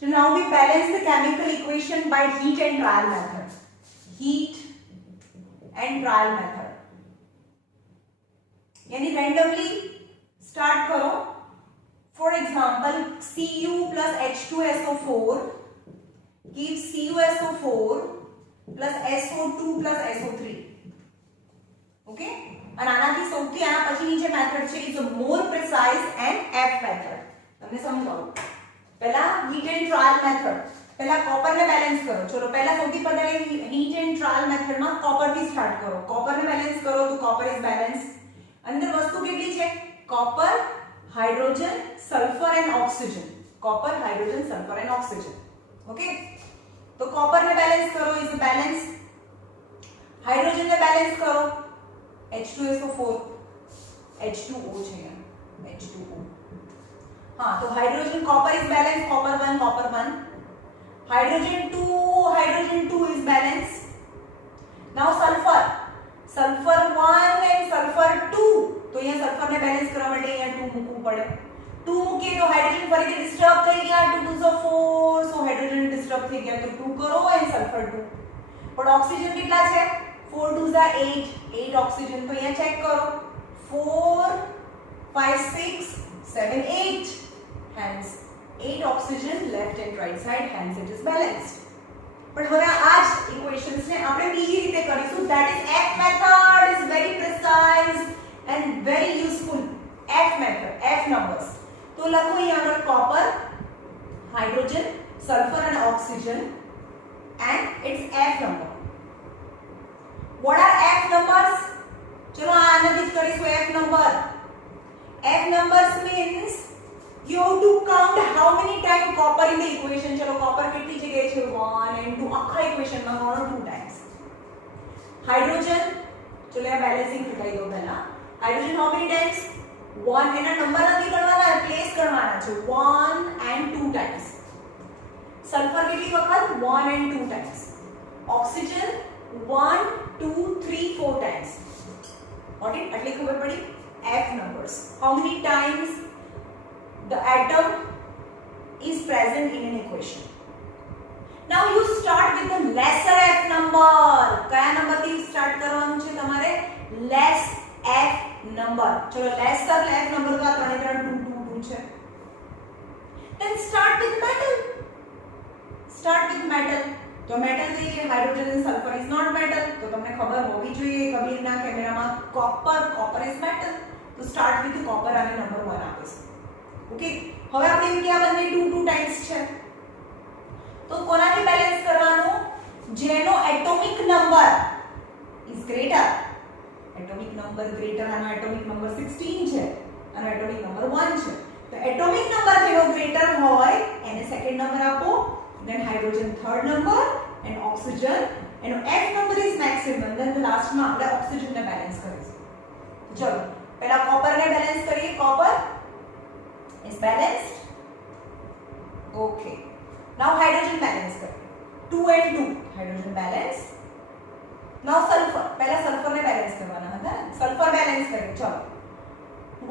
So now we balance the chemical equation by heat and trial method. Heat and trial method. यानी randomly start करो. For example, Cu plus H2SO4 gives CuSO4 plus SO2 plus SO3. Okay? અને આનાથી સૌથી આના પછીની જે મેથડ છે is more precise and F method. તમને સમજાવું. પહેલા હીટ એન્ડ ટ્રાયલ મેથડ. પહેલા કોપર ને બેલેન્સ કરો. ચલો પહેલા સૌથી પહેલા હીટ એન્ડ ટ્રાયલ મેથડમાં કોપર થી સ્ટાર્ટ કરો. કોપર ને બેલેન્સ કરો તો કોપર ઇઝ બેલેન્સ. અંદર વસ્તુ કેટલી છે? Copper, hydrogen, sulphur and oxygen. Copper, hydrogen, sulphur and oxygen. Okay? તો કોપર ને બેલેન્સ કરો ઇઝ બેલેન્સ. હાઇડ્રોજન ને બેલેન્સ કરો H2SO4 H2O છે અહીંયા H2O. हाँ तो hydrogen copper is balance copper 1 हाइड्रोजन 2 is balance. Now sulphur 1 and sulphur 2 तो यहाँ सल्फर ने बैलेंस કરવા માટે અહીંયા 2 મૂકવું પડે. 2 મૂકીએ તો હાઇડ્રોજન ફરીથી ડિસ્ટર્બ થઈ ગયા 2 2 4 સો હાઇડ્રોજન ડિસ્ટર્બ થઈ ગયા તો 2 કરો એન્ડ સલ્ફર 2. પણ ઓક્સિજન કેટલા છે? 4 2 8 ઓક્સિજન તો અહીંયા ચેક કરો 4 5 6 7 8 hence 8 oxygen left and right side hence it is balanced. પણ હવે આ જ ઇક્વેશન્સ ને આપણે બીજી રીતે કરીશું that is F method is very precise and very useful. F method F numbers તો લખો અહીં આગળ copper hydrogen sulfur and oxygen and its F number. What are F numbers? ચલો આનાથી જ કરીશું F number. F numbers means you have to count how many times copper in the equation. चलो copper कितनी जगह છે 1 and 2 આખા equation માં ગણો 2 times. Hydrogen चलो यहाँ balancing કરી દો પહેલા. Hydrogen how many times? 1 એના નંબર નથી ગણવાના પ્લેસ ગણવાના છે 1 and 2 times. Sulfur કેટલી વખત 1 and 2 times. Oxygen 1 2 3 4 times. Got it? આટલી ખબર પડી? F numbers. How many times the atom is present in an equation. Now you start with the lesser F number. કયા નંબર થી સ્ટાર્ટ કરવાનું છે તમારે? Less F number. ચલો lesser F number તો 3 3 2 2 2 છે. Then start with metal. તો metal જે છે hydrogen and sulfur is not metal. તો તમને ખબર હોવી જોઈએ કબીરના કેમેરામાં copper is metal. તો start with copper અને નંબર 1 આપીશું. ઓકે હવે આપણે એમ કે આ બંને 2 2 ટાઈમ્સ છે તો કોનાથી બેલેન્સ કરવાનું? જેનો atomic number is greater. Atomic number greater આનો એટોમિક નંબર 16 છે અને એટોમિક નંબર 1 છે તો એટોમિક નંબર જેનો ગ્રેટર હોય એને સેકન્ડ નંબર આપો. then hydrogen third number and oxygen એનો F number is maximum. then the last માં આપણે ઓક્સિજન ને બેલેન્સ કરીશું. ચલો પહેલા કોપર ને બેલેન્સ કરીએ. Copper is balanced. Okay. Now hydrogen balance करें. 2 and 2 hydrogen balance. Now sulfur. पहला sulfur ने balance करवाना है ना. sulfur balance करें. चलो.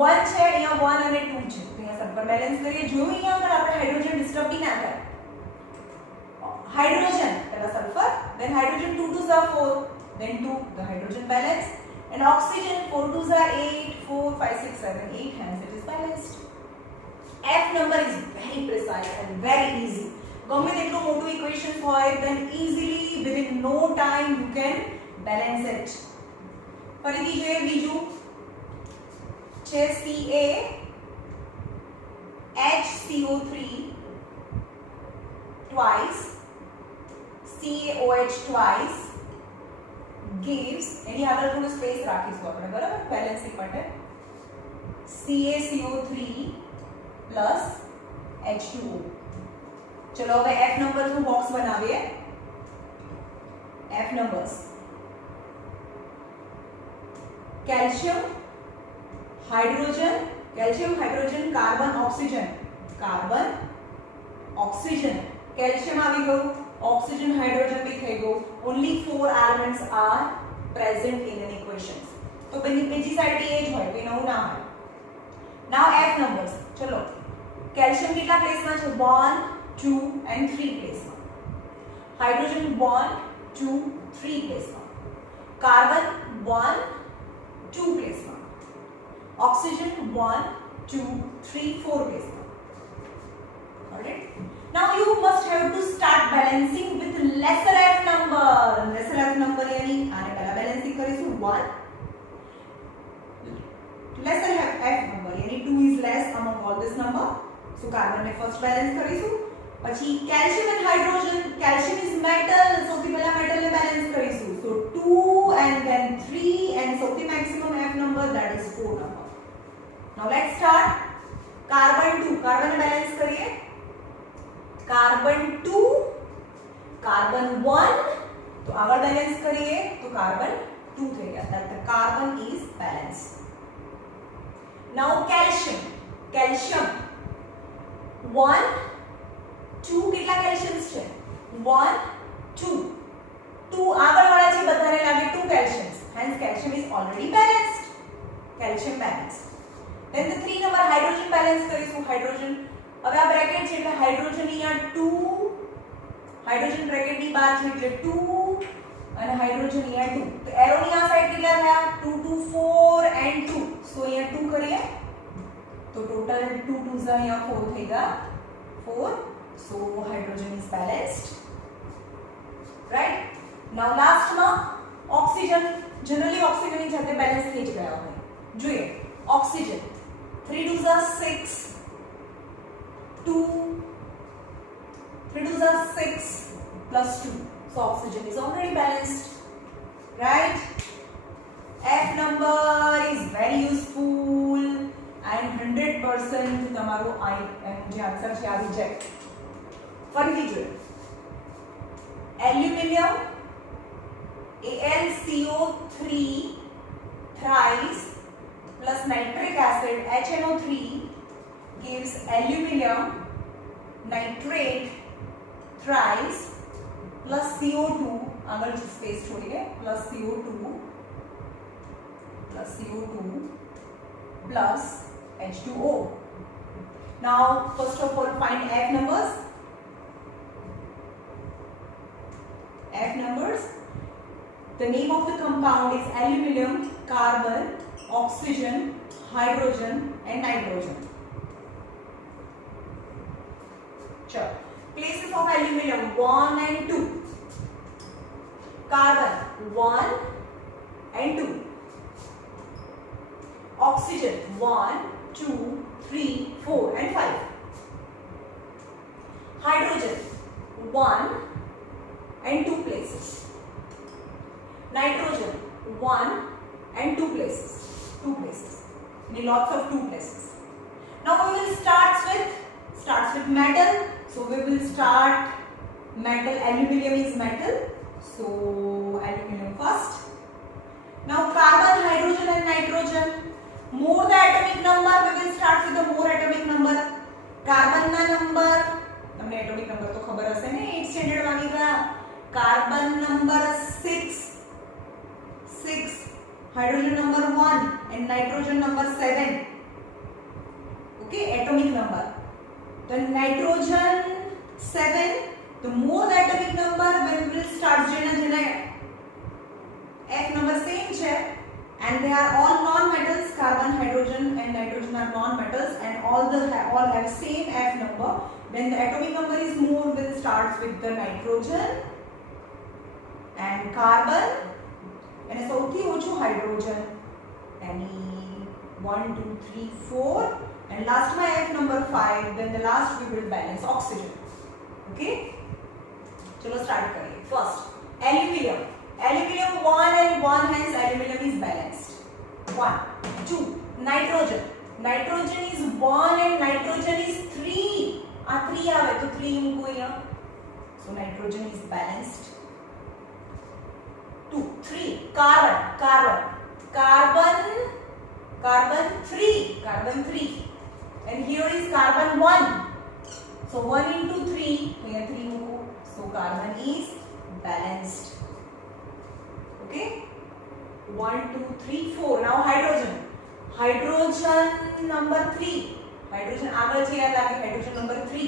1 છે અહીંયા 1 અને 2 છે. તો અહીંયા sulfur balance કરીએ. જો અહીંયા અગર આપણે hydrogen disturb भी ना करें. Hydrogen पहला sulfur. Then hydrogen 2 2s are 4. Then 2 the hydrogen balance. And oxygen 4 2s are 8. 4 5 6 7 8 hence it is balanced. F number is very precise and very easy. ગમે તેટલું મોટું equation હોય then easily within no time you can balance it. ફરીથી જોઈએ બીજું છે CaHCO3 twice CaOH twice gives એની આગળ થોડું સ્પેસ રાખીશું આપણે બરાબર બેલેન્સિંગ માટે CaCO3 plus H2O. चलो હવે F numbers નું બોક્સ બનાવીએ. F numbers calcium hydrogen carbon oxygen calcium આવી ગયું oxygen hydrogen भी થઈ ગયું. only 4 elements are present in an equation. તો બીજી સાઈડ એ જ હોય કે નવું ના હોય. now F numbers ચલો કેલ્શિયમ કેટલા પ્લેસમાં છે 1 2 and 3 પ્લેસમાં, હાઇડ્રોજન 1 2 3 પ્લેસમાં, કાર્બન 1 2 પ્લેસમાં, ઓક્સિજન 1 2 3 4 પ્લેસમાં. Alright, now you must have to start balancing with lesser f number. Lesser f number यानी आने पहला balancing करीશું 1, lesser f number यानी 2 is less among all this number, so carbon ने first balance करीશું. પછી calcium and hydrogen, calcium is metal, સૌથી પહેલા metal ને balance કરીશું, so 2 and then 3 and સૌથી maximum f number, that is 4 number. Now let's start. carbon 2, carbon ને balance કરીએ, carbon 2 carbon 1, तो આગળ balance કરીએ તો carbon 2 થઈ ગયા, that the carbon is balanced. Now calcium, calcium 1 2 કેટલા calciums છે, 1 2 2 આગળ વાળા છે બધાને લાગે 2 calciums, hence calcium is already balanced, calcium balanced. Then the 3 number hydrogen balance કરીશું, hydrogen હવે આ બ્રેકેટ છે એટલે હાઇડ્રોજન અહીંયા 2, હાઇડ્રોજન બ્રેકેટ ની બહાર છે એટલે 2 અને હાઇડ્રોજન અહીંયા 2, તો એરો ની આ સાઈડ કેટલા થયા 2 2 4 and 2, સો અહીંયા 2 કરીએ તો ટોટલ 2 2s અહીંયા 4 થઈ ગયા 4, so hydrogen is balanced, right? Now last માં ઓક્સિજન, જનરલી ઓક્સિજન ની સાથે બેલેન્સ થઈ જ ગયા હોય, જોઈએ ઓક્સિજન 3 2s are 6 2 3 2s are 6 plus 2, so oxygen is already balanced, right? F number is very useful and 100% તમારો જે આન્સર છે આવી જાય. ફરીથી જોઈએ, aluminium AlCO3 thrice plus nitric acid HNO3 gives aluminium nitrate thrice plus CO2, आगे स्पेस छोड़िए, plus CO2 plus H2O. Now first of all find F numbers. F numbers. The name of the compound is aluminium, carbon, oxygen, hydrogen and nitrogen. Sure. Places of aluminium 1 and 2. Carbon 1 and 2. Oxygen 1, 2, 3, 4 and 5. Hydrogen 1 and 2 places. Nitrogen 1 and 2 places. 2 places. Lots of 2 places. Now we will starts with metal. So we will start metal. Aluminium is metal, so aluminium first. Now carbon, hydrogen and nitrogen. More the atomic number, we will start with the more atomic number. Carbon na number, તમને atomic number તો ખબર હશે ને, 8th standard માં આવી ગયા. Carbon number 6, hydrogen number 1 and nitrogen number 7. Okay, atomic number. The nitrogen 7, the more the atomic number, when we will start jena F number same છે, and they are all non-metals. Carbon, hydrogen and nitrogen are non-metals and all have same F number. When the atomic number is more, we'll start with the nitrogen and carbon and સૌથી ઓછું hydrogen, any 1 2 3 4, and last my F number 5, then the last we will balance oxygen. Okay, चलो start करिए. First aluminium 1 and 1, hence aluminium is balanced. 1 2. Nitrogen is 1 and nitrogen is 3. आ 3 आवे तो 3 મૂકો અહીંયા, so nitrogen is balanced. 2 3. Carbon 3, and here is carbon 1, so 1 into 3, here 3 મૂકો, so carbon is balanced. Okay, 1 2 3 4. Now hydrogen number 3, hydrogen આગળ છે યાદ રાખે, hydrogen number 3,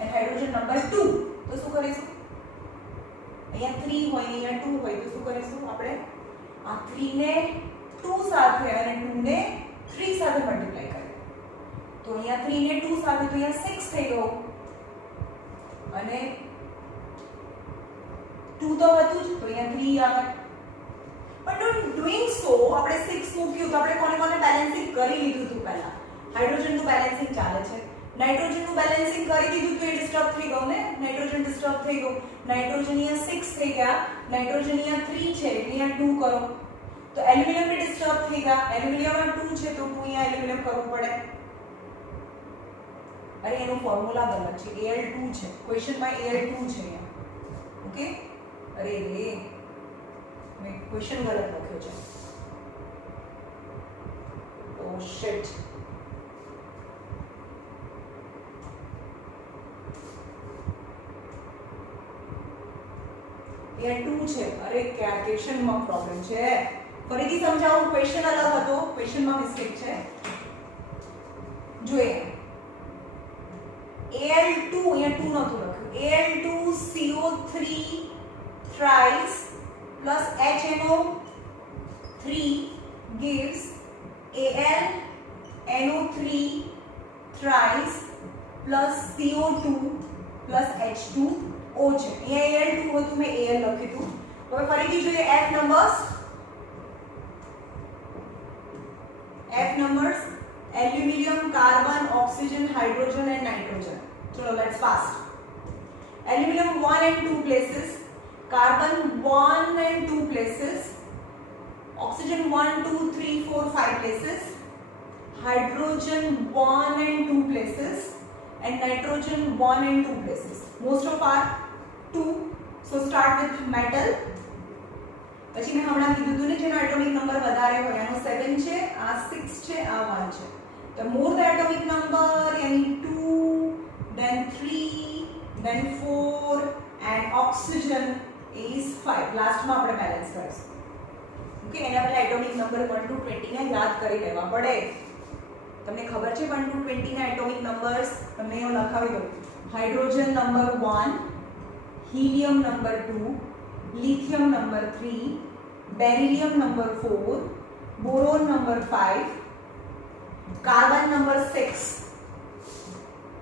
and hydrogen number 2 તો શું કરીશું અહીંયા 3 હોય અહીંયા 2 હોય તો શું કરીશું આપણે આ 3 ને 2 સાથે અને 2 ને 3 સાથે મલ્ટીપ્લાય કરીએ તો અહીંયા 3 ને 2 સાથે તો અહીંયા 6 થઈ ગયો અને 2 તો હતું જ તો અહીંયા 3 આવે but on doing so આપણે 6 મૂક્યું તો આપણે કોને કોને બેલેન્સિંગ કરી લીધું હતું પહેલા હાઇડ્રોજન નું બેલેન્સિંગ ચાલે છે નાઇટ્રોજન નું બેલેન્સિંગ કરી દીધું તો એ ડિસ્ટર્બ થઈ ગયું ને નાઇટ્રોજન ડિસ્ટર્બ થઈ ગયું નાઇટ્રોજન અહીંયા 6 થઈ ગયા નાઇટ્રોજન અહીંયા 3 છે એટલે અહીંયા 2 કરો તો એલ્યુમિનિયમ भी ડિસ્ટર્બ થઈ ગયા એલ્યુમિનિયમ માં 2 છે તો 2 અહીંયા એલ્યુમિનિયમ કરવું પડે અરે એનો ફોર્મ્યુલા ગલત છે Al2 છે ક્વેશ્ચન માં Al2 છે અહીંયા ઓકે અરે રે મેં ક્વેશ્ચન ગલત લખ્યો છે ઓ શિટ Al2 છે અરે क्या क्वेश्चन માં પ્રોબ્લેમ છે ફરીથી સમજાવું ક્વેશ્ચન અલગ હતો ક્વેશ્ચન માં મિસ્ટેક છે જોઈએ Al2 અહીંયા 2 નહોતું લખ્યું Al2CO3 thrice plus HNO3 gives AlNO3 thrice plus CO2 plus H2O છે અહીંયા Al2 હતું મેં Al લખ્યું હતું હવે ફરીથી જોઈએ F numbers aluminium carbon oxygen hydrogen and nitrogen chalo let's fast aluminium 1 and 2 places carbon 1 and 2 places oxygen 1 2 3 4 5 places hydrogen 1 and 2 places and nitrogen 1 and 2 places most of are 2 so start with metal પછી મેં હમણાં કીધું હતું ને જેનો એટોમિક નંબર વધારે હોય એનો 7 છે આ 6 છે આ 1 છે તો more the atomic number yani 2 then 3 then 4 and oxygen is 5 લાસ્ટ માં આપણે બેલેન્સ કરીશું ઓકે એના પહેલા એટોમિક નંબર 1 to 20 ને યાદ કરી લેવા પડે તમને ખબર છે 1 to 20 ના એટોમિક નંબર્સ તમને હું લખાવી દઉં hydrogen number 1 helium number 2 lithium number 3 beryllium number 4 boron number 5 carbon number 6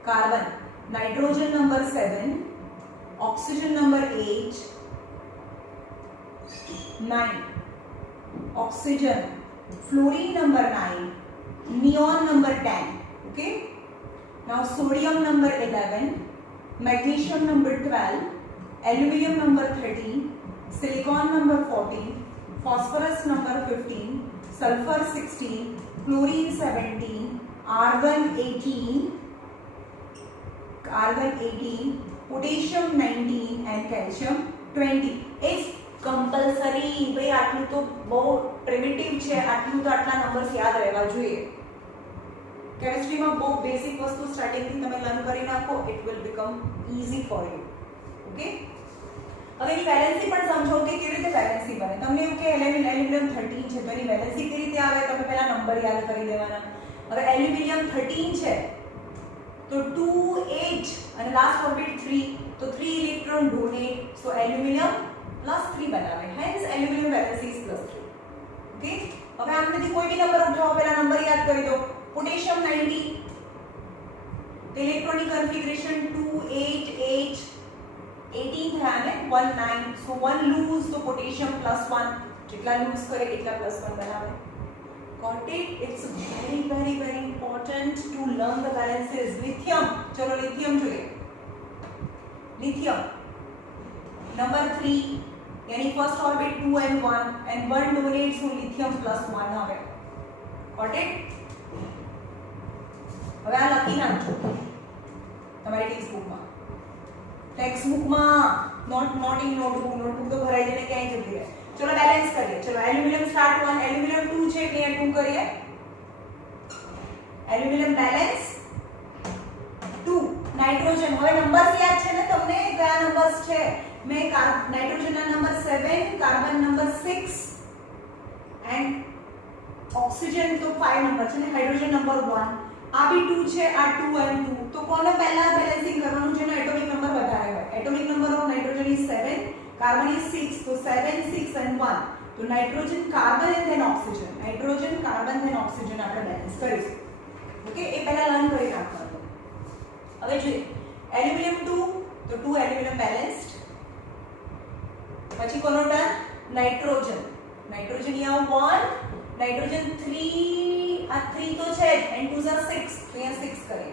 carbon nitrogen number 7 oxygen number 8 9 oxygen fluorine number 9 neon number 10 okay now sodium number 11 magnesium number 12 aluminium number 13 silicon number 14 phosphorus number 15 sulfur 16 chlorine 17 argon 18 potassium 19 and calcium 20 is compulsory ભાઈ આટલું તો બહુ પ્રિમિટિવ છે આટલું તો આટલા નંબર્સ યાદ રહેવા જોઈએ કેમિસ્ટ્રીમાં બહુ બેસિક વસ્તુ સ્ટાર્ટિંગથી તમે લર્ન કરી નાખો it will become easy for you okay હવે એની વેલેન્સી પણ સમજો કે કેવી રીતે વેલેન્સી બને તમને એવું કે એલ્યુમિનિયમ 13 છે તો એની વેલેન્સી કેવી રીતે આવે તમે પહેલા નંબર યાદ કરી લેવાના હવે એલ્યુમિનિયમ 13 છે તો 2 8 અને લાસ્ટ ઓર્બિટ 3 તો 3 ઇલેક્ટ્રોન ડોનેટ સો એલ્યુમિનિયમ +3 બનાવે hence aluminium valency is +3 okay હવે આમાંથી કોઈ બી નંબર ઉઠાવો પહેલા નંબર યાદ કરી દો પોટેશિયમ 90 તો ઇલેક્ટ્રોનિક કન્ફિગરેશન 2 8 8 18 થયા ને 1 9 સો 1 લૂઝ તો પોટેશિયમ +1 જેટલા લૂઝ કરે એટલા +1 બનાવે got it it's very important to learn the balances lithium ચલો lithium જોઈએ lithium number 3 यानी फर्स्ट ऑर्बिट 2 and 1 and 1 donates to lithium +1 આવે got it હવે આ લખી નાખજો તમારી ટેક્સ્ટ બુકમાં નોટ ઇન નોટબુક તો ભરાઈ જઈને ક્યાંય જતી રહે ચલો બેલેન્સ કરીએ ચલો એલ્યુમિનિયમ સ્ટાર્ટ 1 એલ્યુમિનિયમ 2 છે એટલે 2 કરીએ એલ્યુમિનિયમ બેલેન્સ 2 નાઇટ્રોજન હવે નંબર્સ યાદ છે ને તમને કયા નંબર્સ છે મેં નાઇટ્રોજનના number 7 carbon number 6 and oxygen તો 5 નંબર છે ને હાઇડ્રોજન નંબર 1 આ બી 2 છે, આ 2 અને 2, તો કોને પહેલા બેલેન્સિંગ કરવાનું છે? એટોમિક નંબર વધારે હોય. Atomic number of nitrogen is 7, carbon is 6, તો 7 6 and 1, તો nitrogen carbon and then oxygen, nitrogen carbon then oxygen આપણે બેલેન્સ કરીશું. ઓકે, એ પહેલા લર્ન કરી રાખવાનું. હવે જોઈએ એલ્યુમિનિયમ 2, તો 2 એલ્યુમિનિયમ બેલેન્સ્ડ. પછી કોનો ટર્ન? નાઇટ્રોજન. નાઇટ્રોજન અહીંયા 1, નાઇટ્રોજન 3, આ 3 તો છે જ, and 2 are 6, તો અહીંયા 6 કરીએ,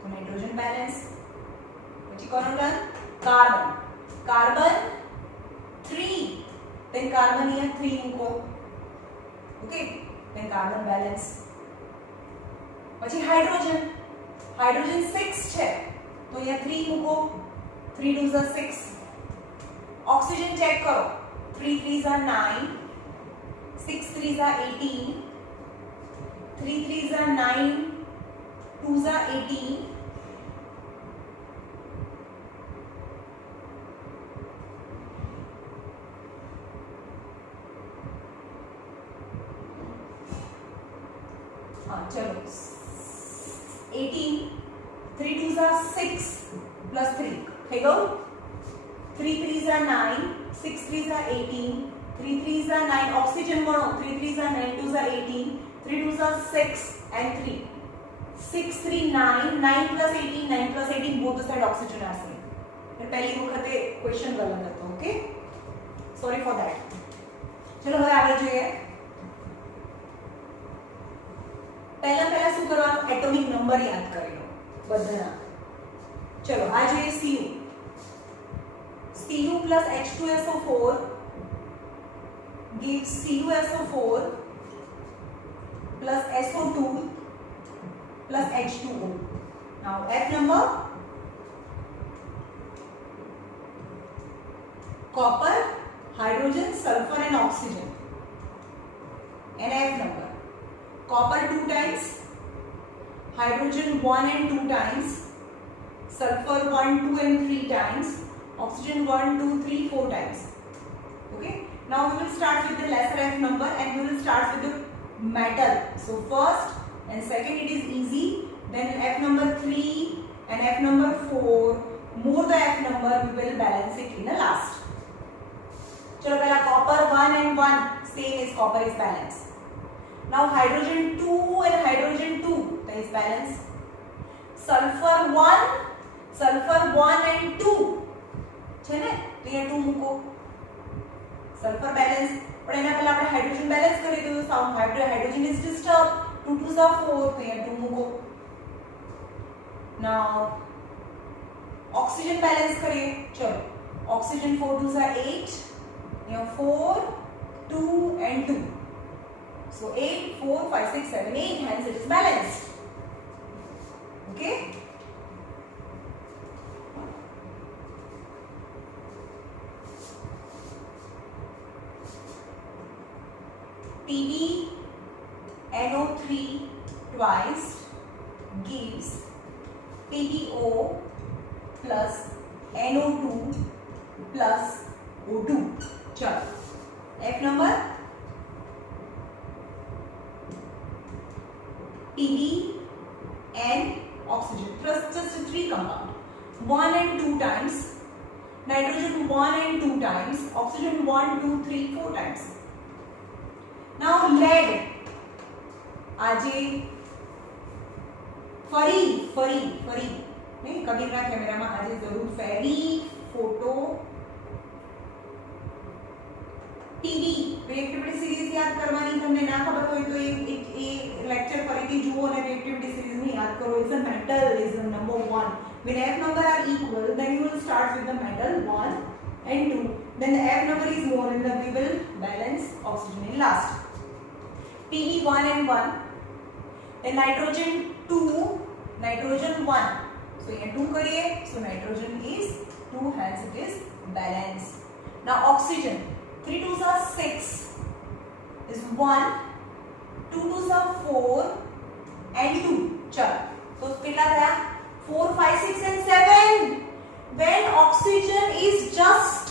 તો નાઇટ્રોજન બેલેન્સ. પછી કોનો turn? Carbon. Carbon 3, then carbon અહીંયા 3 મૂકો. Okay, then carbon balance. પછી હાઇડ્રોજન. હાઇડ્રોજન 6 છે, તો અહીંયા 3 મૂકો, 3 2 are 6. ઓક્સિજન ચેક કરો, 3 3 are 9, 6 3 are 18, 3 3 are 9, 2 are 18, चलो 18, 3 2s are 6 plus 3 થઈ ગયું. 3 3s are 9, 6 3s are 18, 3 3s are 9, ઓક્સિજન ગણો, 3 3s are 9, 2s are 18, 3 2s are 6 and 3, 6 3 9, 9 plus 18, 9 plus 18, both the side oxygen આવશે. એટલે પહેલી વખતે ક્વેશ્ચન ગલત હતો. Okay, sorry for that. ચલો હવે આગળ જોઈએ. પહેલા શું કરવાનું? એટોમિક નંબર યાદ કરી લો બધાના. ચલો આ જોઈએ Cu. Cu plus H2SO4 gives CuSO4 plus SO2 plus H2O. Now F number, copper, hydrogen, sulfur and oxygen. And F number, copper 2 times, hydrogen 1 and 2 times, sulfur 1 2 and 3 times, oxygen 1 2 3 4 times. Okay, now we will start with the lesser F number and we will start with the metal. So first and second it is easy, then F number 3 and F number 4, more the F number we will balance it in the last. चलो पहला copper 1 and 1 same is copper is balanced. Now hydrogen 2 and hydrogen 2, that is balance. Sulfur 1 and 2 છે ને, તો અહીંયા 2 મૂકો. Sulphur balance, પણ એના પહેલા આપણે હાઇડ્રોજન બેલેન્સ કરી દઈએ. Sound hydrogen is disturb, 2 2s are 4, તો અહીંયા 2 મૂકો. નાઉ ઓક્સિજન બેલેન્સ કરીએ. ચલો ઓક્સિજન 4 2s are 8, અહીંયા 4 2 and 2, so 8 4 5 6 7 8, hence it is balanced. Okay, PbNO3 twice gives PbO plus NO2 plus O2. चलो F number, Pb and oxygen plus just 3 compound, 1 and 2 times, nitrogen 1 and 2 times, oxygen 1 2 3 4 times. Now lead, આજે ફરી નહીં કબીરના કેમેરામાં આજે જરૂર ફેરી ફોટો ટીવી રિએક્ટિવિટી સિરીઝ યાદ કરવાની. તમને ના ખબર હોય તો એ લેક્ચર ફરીથી જુઓ અને રિએક્ટિવિટી સિરીઝને યાદ કરો. Is a metal is number 1. When F number are equal, then you will start with the metal 1 and 2. Then the F number is more and then we will balance oxygen in last. Pb 1 and 1. Then nitrogen 2, nitrogen 1. So here 2 kariye, so nitrogen is 2, hence it is balanced. Now oxygen, 3 2s are 6, is 1, 2 2s are 4 and 2. चल, तो कितना गया? 4 5 6 and 7. When oxygen is just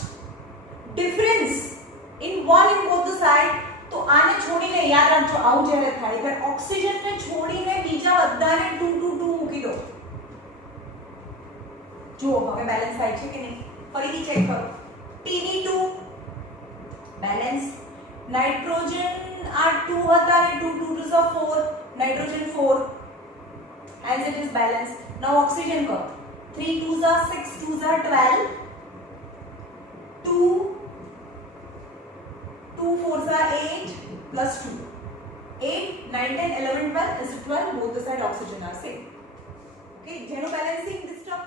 difference in 1 in both the side, તો આને છોડીને યાદ રાખજો આવું જ્યારે થાય ત્યારે ઓક્સિજનને છોડીને બીજા બધાને 2 2 2 મૂકી દો. જુઓ હવે બેલેન્સ થાય છે કે નહીં, ફરીથી ચેક કરો. Pb2 બેલેન્સ, નાઇટ્રોજન આ 2 હતા ને 2 2 2 4, નાઇટ્રોજન 4 as it is balanced. Now oxygen કરો. 3 2s are 6, 2s are 12, 2 2 4s are 8 plus 2, 8 9 10 11 12 is 12. Both the side oxygen are same. Okay, જેનો balancing disturb